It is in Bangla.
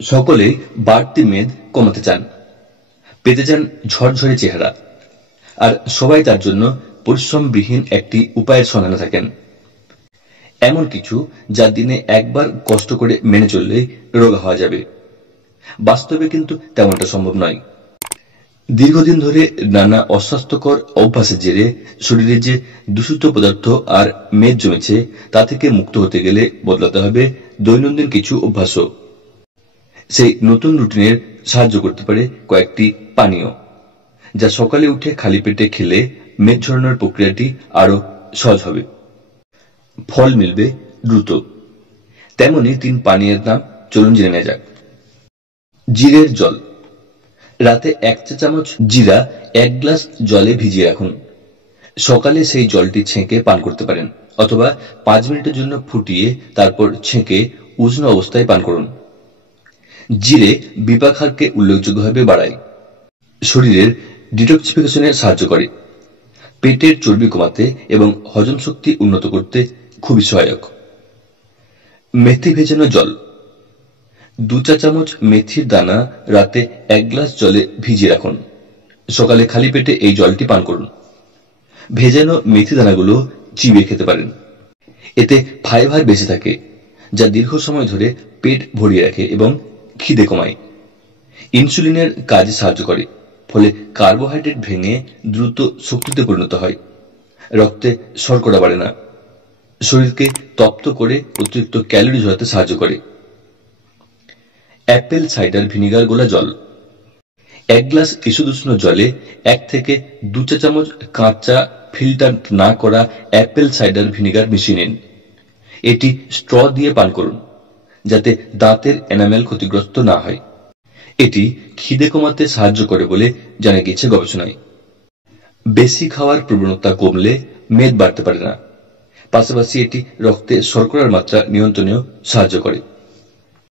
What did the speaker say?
সকলেই বাড়তি মেদ কমাতে চান, পেতে চান ঝরঝরে চেহারা, আর সবাই তার জন্য পরিশ্রমবিহীন একটি উপায়ের সন্ধানে থাকেন। এমন কিছু যা দিনে একবার কষ্ট করে মেনে চললেই রোগা হওয়া যাবে। বাস্তবে কিন্তু তেমনটা সম্ভব নয়। দীর্ঘদিন ধরে নানা অস্বাস্থ্যকর অভ্যাসের জেরে শরীরে যে দূষিত পদার্থ আর মেদ জমেছে তা থেকে মুক্ত হতে গেলে বদলাতে হবে দৈনন্দিন কিছু অভ্যাসও। সেই নতুন রুটিনের সাহায্য করতে পারে কয়েকটি পানীয়, যা সকালে উঠে খালি পেটে খেলে মেদ ঝরানোর প্রক্রিয়াটি আরো সহজ হবে। ফল মিলবে দ্রুত। তেমনি 3 পানীয়ের নাম চলুন জেনে নেওয়া যাক। জিরের জল। রাতে 1 চা চামচ জিরা 1 গ্লাস জলে ভিজিয়ে রাখুন। সকালে সেই জলটি ছেঁকে পান করতে পারেন, অথবা 5 মিনিটের জন্য ফুটিয়ে তারপর ছেঁকে উষ্ণ অবস্থায় পান করুন। জিরে বিপাকহারকে উল্লেখযোগ্যভাবে বাড়ায়, শরীরের ডিটক্সিফিকেশনে সাহায্য করে, পেটের চর্বি কমাতে এবং হজম শক্তি উন্নত করতে খুবই সহায়ক। মেথি ভেজানো জল। 2 চা চামচ মেথির দানা রাতে 1 গ্লাস জলে ভিজিয়ে রাখুন। সকালে খালি পেটে এই জলটি পান করুন। ভেজানো মেথি দানাগুলো চিবিয়ে খেতে পারেন। এতে ফাইবার বেশি থাকে, যা দীর্ঘ সময় ধরে পেট ভরিয়ে রাখে এবং খিদে কমায়। ইনসুলিনের কাজে সাহায্য করে, ফলে কার্বোহাইড্রেট ভেঙে দ্রুত শক্তিতে পরিণত হয়। রক্তে শর্করা বাড়ে না, শরীরকে তপ্ত করে অতিরিক্ত ক্যালোরি ঝরাতে সাহায্য করে। অ্যাপেল সাইডার ভিনিগার গোলা জল। 1 গ্লাস ঈষদুষ্ণ জলে 1 থেকে 2 চা চামচ কাঁচা ফিল্টার না করা অ্যাপেল সাইডার ভিনিগার মিশিয়ে নিন। এটি স্ট্র দিয়ে পান করুন, যাতে দাঁতের এনামেল ক্ষতিগ্রস্ত না হয়। এটি খিদে কমাতে সাহায্য করে বলে জানা গিয়েছে গবেষণায়। বেশি খাওয়ার প্রবণতা কমলে মেদ বাড়তে পারে না, পাশাপাশি এটি রক্তে শর্করার মাত্রা নিয়ন্ত্রণেও সাহায্য করে।